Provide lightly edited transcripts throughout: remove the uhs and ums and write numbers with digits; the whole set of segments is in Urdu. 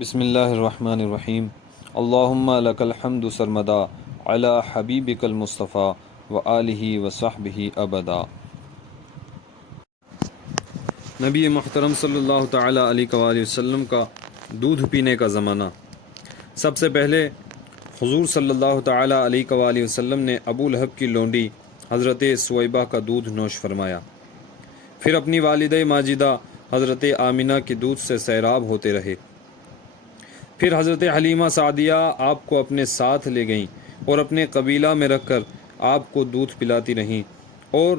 بسم اللہ الرحمن الرحیم اللہم لک الحمد سرمدا علی حبیبک المصطفیٰ وآلہ وصحبہ ابدا۔ نبی محترم صلی اللہ تعالی علیہ وآلہ وسلم کا دودھ پینے کا زمانہ۔ سب سے پہلے حضور صلی اللہ تعالی علیہ وآلہ وسلم نے ابو لہب کی لونڈی حضرت سویبہ کا دودھ نوش فرمایا، پھر اپنی والدہ ماجدہ حضرت آمنہ کے دودھ سے سیراب ہوتے رہے۔ پھر حضرت حلیمہ سعدیہ آپ کو اپنے ساتھ لے گئیں اور اپنے قبیلہ میں رکھ کر آپ کو دودھ پلاتی رہیں، اور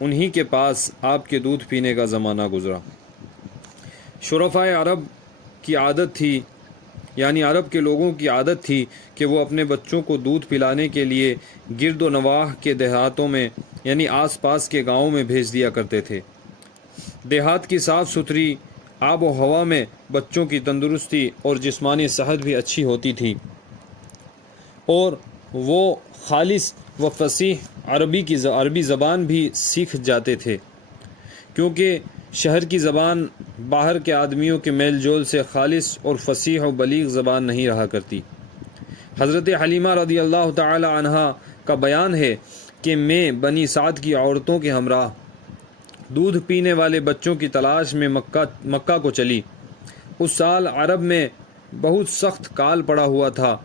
انہی کے پاس آپ کے دودھ پینے کا زمانہ گزرا۔ شرفائے عرب کی عادت تھی، یعنی عرب کے لوگوں کی عادت تھی کہ وہ اپنے بچوں کو دودھ پلانے کے لیے گرد و نواح کے دیہاتوں میں، یعنی آس پاس کے گاؤں میں بھیج دیا کرتے تھے۔ دیہات کی صاف ستھری آب و ہوا میں بچوں کی تندرستی اور جسمانی صحت بھی اچھی ہوتی تھی، اور وہ خالص و فصیح عربی زبان بھی سیکھ جاتے تھے، کیونکہ شہر کی زبان باہر کے آدمیوں کے میل جول سے خالص اور فصیح و بلیغ زبان نہیں رہا کرتی۔ حضرت حلیمہ رضی اللہ تعالی عنہا کا بیان ہے کہ میں بنی سعد کی عورتوں کے ہمراہ دودھ پینے والے بچوں کی تلاش میں مکہ کو چلی۔ اس سال عرب میں بہت سخت کال پڑا ہوا تھا۔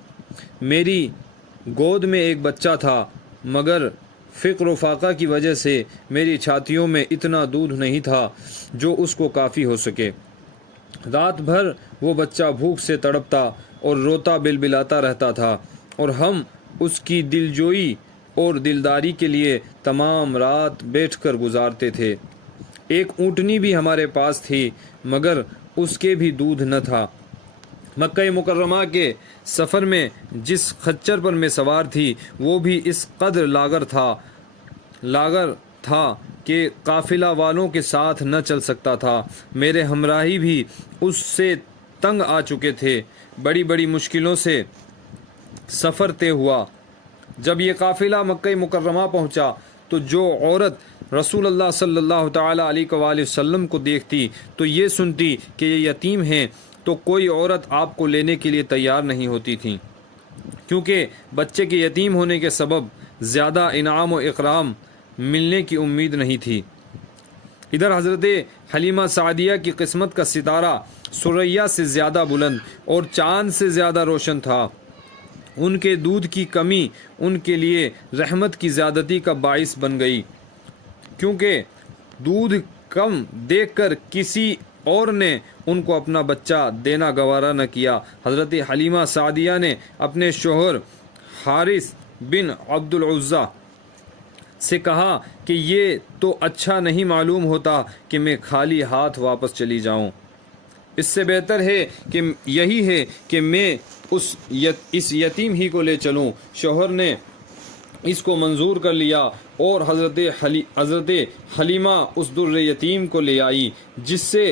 میری گود میں ایک بچہ تھا، مگر فقر و فاقہ کی وجہ سے میری چھاتیوں میں اتنا دودھ نہیں تھا جو اس کو کافی ہو سکے۔ رات بھر وہ بچہ بھوک سے تڑپتا اور روتا بلبلاتا رہتا تھا، اور ہم اس کی دلجوئی اور دلداری کے لیے تمام رات بیٹھ کر گزارتے تھے۔ ایک اونٹنی بھی ہمارے پاس تھی، مگر اس کے بھی دودھ نہ تھا۔ مکہ مکرمہ کے سفر میں جس خچر پر میں سوار تھی وہ بھی اس قدر لاغر تھا کہ قافلہ والوں کے ساتھ نہ چل سکتا تھا۔ میرے ہمراہی بھی اس سے تنگ آ چکے تھے۔ بڑی بڑی مشکلوں سے سفر طے ہوا۔ جب یہ قافلہ مکہ مکرمہ پہنچا تو جو عورت رسول اللہ صلی اللہ تعالی علیہ وآلہ وسلم کو دیکھتی تو یہ سنتی کہ یہ یتیم ہیں، تو کوئی عورت آپ کو لینے کے لیے تیار نہیں ہوتی تھی، کیونکہ بچے کے یتیم ہونے کے سبب زیادہ انعام و اکرام ملنے کی امید نہیں تھی۔ ادھر حضرت حلیمہ سعدیہ کی قسمت کا ستارہ ثریا سے زیادہ بلند اور چاند سے زیادہ روشن تھا۔ ان کے دودھ کی کمی ان کے لیے رحمت کی زیادتی کا باعث بن گئی، کیونکہ دودھ کم دیکھ کر کسی اور نے ان کو اپنا بچہ دینا گوارا نہ کیا۔ حضرت حلیمہ سعدیہ نے اپنے شوہر حارث بن عبد العزیٰ سے کہا کہ یہ تو اچھا نہیں معلوم ہوتا کہ میں خالی ہاتھ واپس چلی جاؤں، اس سے بہتر ہے کہ یہی ہے کہ میں اس یتیم ہی کو لے چلوں۔ شوہر نے اس کو منظور کر لیا، اور حضرت حلیمہ اس در یتیم کو لے آئی، جس سے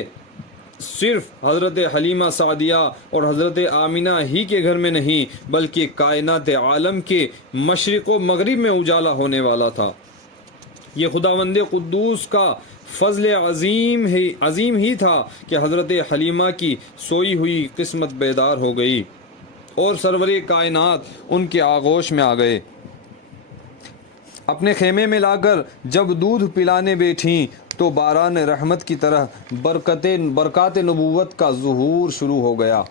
صرف حضرت حلیمہ سعدیہ اور حضرت آمنہ ہی کے گھر میں نہیں بلکہ کائنات عالم کے مشرق و مغرب میں اجالا ہونے والا تھا۔ یہ خداوند قدوس کا فضل عظیم ہی تھا کہ حضرت حلیمہ کی سوئی ہوئی قسمت بیدار ہو گئی اور سرور کائنات ان کے آغوش میں آ گئے۔ اپنے خیمے میں لا کر جب دودھ پلانے بیٹھیں تو باران رحمت کی طرح برکات نبوت کا ظہور شروع ہو گیا۔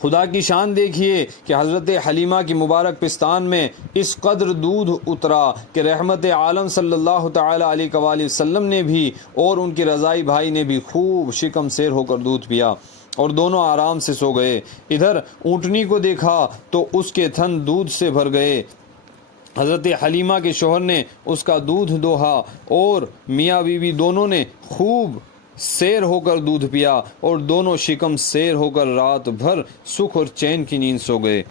خدا کی شان دیکھیے کہ حضرت حلیمہ کی مبارک پستان میں اس قدر دودھ اترا کہ رحمت عالم صلی اللہ تعالی علیہ وآلہ وسلم نے بھی اور ان کے رضائی بھائی نے بھی خوب شکم سیر ہو کر دودھ پیا، اور دونوں آرام سے سو گئے۔ ادھر اونٹنی کو دیکھا تو اس کے تھن دودھ سے بھر گئے۔ حضرت حلیمہ کے شوہر نے اس کا دودھ دوہا، اور میاں بیوی دونوں نے خوب سیر ہو کر دودھ پیا، اور دونوں شکم سیر ہو کر رات بھر سکھ اور چین کی نیند سو گئے۔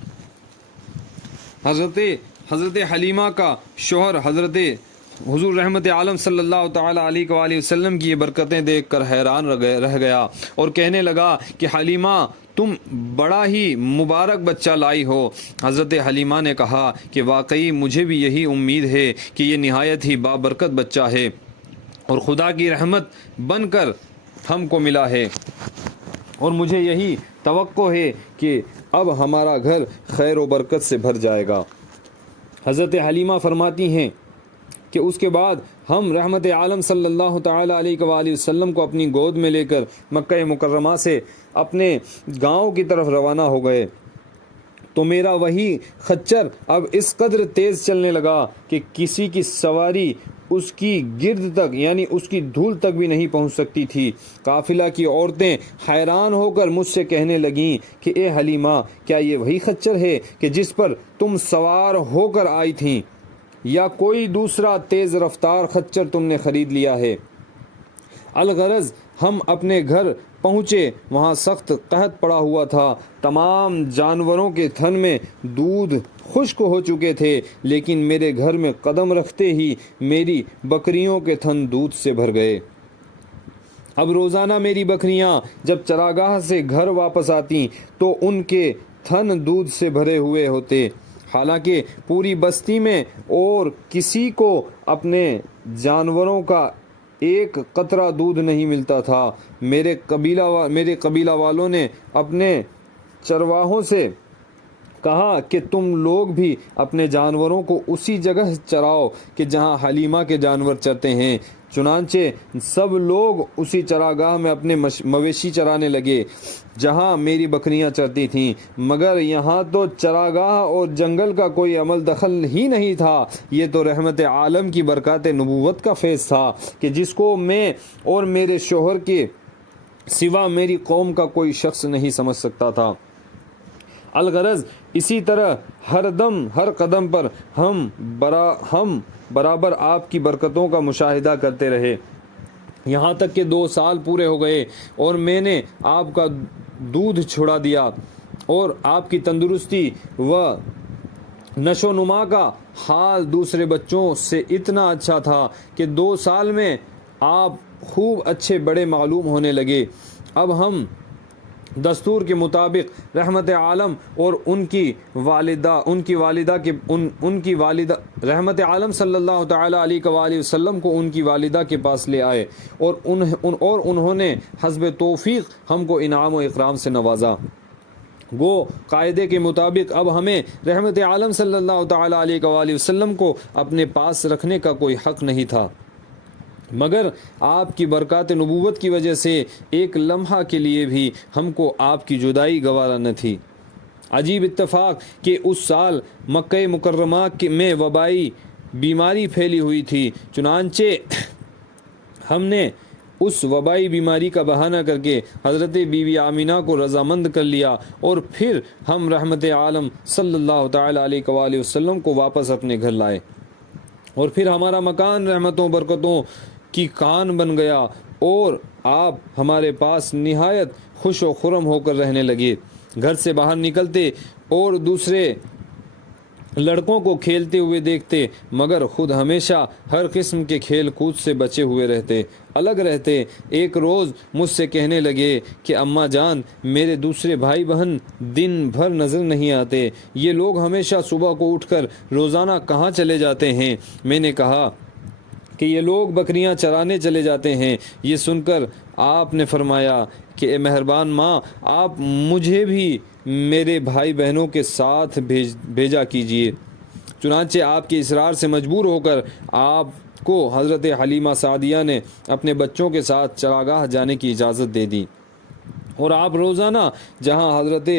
حضرت حلیمہ کا شوہر حضرت حضور رحمت عالم صلی اللہ تعالی علیہ وآلہ وسلم کی یہ برکتیں دیکھ کر حیران رہ گیا، اور کہنے لگا کہ حلیمہ تم بڑا ہی مبارک بچہ لائی ہو۔ حضرت حلیمہ نے کہا کہ واقعی مجھے بھی یہی امید ہے کہ یہ نہایت ہی بابرکت بچہ ہے اور خدا کی رحمت بن کر ہم کو ملا ہے۔ اور مجھے یہی توقع ہے کہ اب ہمارا گھر خیر و برکت سے بھر جائے گا۔ حضرت حلیمہ فرماتی ہیں کہ اس کے بعد ہم رحمت عالم صلی اللہ تعالیٰ علیہ وآلہ وسلم کو اپنی گود میں لے کر مکہ مکرمہ سے اپنے گاؤں کی طرف روانہ ہو گئے، تو میرا وہی خچر اب اس قدر تیز چلنے لگا کہ کسی کی سواری اس کی گرد تک یعنی اس کی دھول تک بھی نہیں پہنچ سکتی تھی۔ قافلہ کی عورتیں حیران ہو کر مجھ سے کہنے لگیں کہ اے حلیمہ، کیا یہ وہی خچر ہے کہ جس پر تم سوار ہو کر آئی تھیں، یا کوئی دوسرا تیز رفتار خچر تم نے خرید لیا ہے؟ الغرض ہم اپنے گھر پہنچے، وہاں سخت قحط پڑا ہوا تھا، تمام جانوروں کے تھن میں دودھ خشک ہو چکے تھے، لیکن میرے گھر میں قدم رکھتے ہی میری بکریوں کے تھن دودھ سے بھر گئے۔ اب روزانہ میری بکریاں جب چراگاہ سے گھر واپس آتی تو ان کے تھن دودھ سے بھرے ہوئے ہوتے، حالانکہ پوری بستی میں اور کسی کو اپنے جانوروں کا ایک قطرہ دودھ نہیں ملتا تھا۔ میرے قبیلہ والوں نے اپنے چرواہوں سے کہا کہ تم لوگ بھی اپنے جانوروں کو اسی جگہ چراؤ کہ جہاں حلیمہ کے جانور چرتے ہیں۔ چنانچہ سب لوگ اسی چراگاہ میں اپنے مویشی چرانے لگے جہاں میری بکریاں چرتی تھیں، مگر یہاں تو چراگاہ اور جنگل کا کوئی عمل دخل ہی نہیں تھا۔ یہ تو رحمت عالم کی برکات نبوت کا فیض تھا کہ جس کو میں اور میرے شوہر کے سوا میری قوم کا کوئی شخص نہیں سمجھ سکتا تھا۔ الغرض اسی طرح ہر دم ہر قدم پر ہم برابر آپ کی برکتوں کا مشاہدہ کرتے رہے، یہاں تک کہ 2 سال پورے ہو گئے اور میں نے آپ کا دودھ چھڑا دیا، اور آپ کی تندرستی و نشو و نما کا حال دوسرے بچوں سے اتنا اچھا تھا کہ 2 سال میں آپ خوب اچھے بڑے معلوم ہونے لگے۔ اب ہم دستور کے مطابق رحمت عالم اور ان کی والدہ رحمت عالم صلی اللہ تعالیٰ علیہ وآلہ وسلم کو ان کی والدہ کے پاس لے آئے، اور انہوں نے حسب توفیق ہم کو انعام و اکرام سے نوازا۔ گو قاعدے کے مطابق اب ہمیں رحمت عالم صلی اللہ تعالیٰ علیہ وآلہ وسلم کو اپنے پاس رکھنے کا کوئی حق نہیں تھا، مگر آپ کی برکات نبوت کی وجہ سے ایک لمحہ کے لیے بھی ہم کو آپ کی جدائی گوارا نہ تھی۔ عجیب اتفاق کہ اس سال مکہ مکرمہ میں وبائی بیماری پھیلی ہوئی تھی، چنانچہ ہم نے اس وبائی بیماری کا بہانہ کر کے حضرت بی بی آمینہ کو رضامند کر لیا، اور پھر ہم رحمت عالم صلی اللہ تعالیٰ علیہ وآلہ وسلم کو واپس اپنے گھر لائے، اور پھر ہمارا مکان رحمتوں برکتوں کی کان بن گیا، اور آپ ہمارے پاس نہایت خوش و خرم ہو کر رہنے لگے۔ گھر سے باہر نکلتے اور دوسرے لڑکوں کو کھیلتے ہوئے دیکھتے، مگر خود ہمیشہ ہر قسم کے کھیل کود سے بچے ہوئے رہتے، الگ رہتے۔ ایک روز مجھ سے کہنے لگے کہ اماں جان، میرے دوسرے بھائی بہن دن بھر نظر نہیں آتے، یہ لوگ ہمیشہ صبح کو اٹھ کر روزانہ کہاں چلے جاتے ہیں؟ میں نے کہا کہ یہ لوگ بکریاں چرانے چلے جاتے ہیں۔ یہ سن کر آپ نے فرمایا کہ اے مہربان ماں، آپ مجھے بھی میرے بھائی بہنوں کے ساتھ بھیجا کیجیے۔ چنانچہ آپ کے اصرار سے مجبور ہو کر آپ کو حضرت حلیمہ سعدیہ نے اپنے بچوں کے ساتھ چراگاہ جانے کی اجازت دے دی، اور آپ روزانہ جہاں حضرت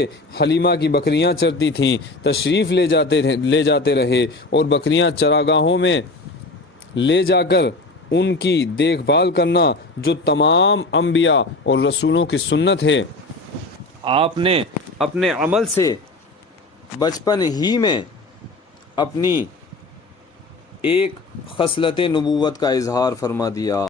حلیمہ کی بکریاں چرتی تھیں تشریف لے جاتے رہے، اور بکریاں چراگاہوں میں لے جا کر ان کی دیکھ بھال کرنا جو تمام انبیاء اور رسولوں کی سنت ہے، آپ نے اپنے عمل سے بچپن ہی میں اپنی ایک خصلت نبوت کا اظہار فرما دیا۔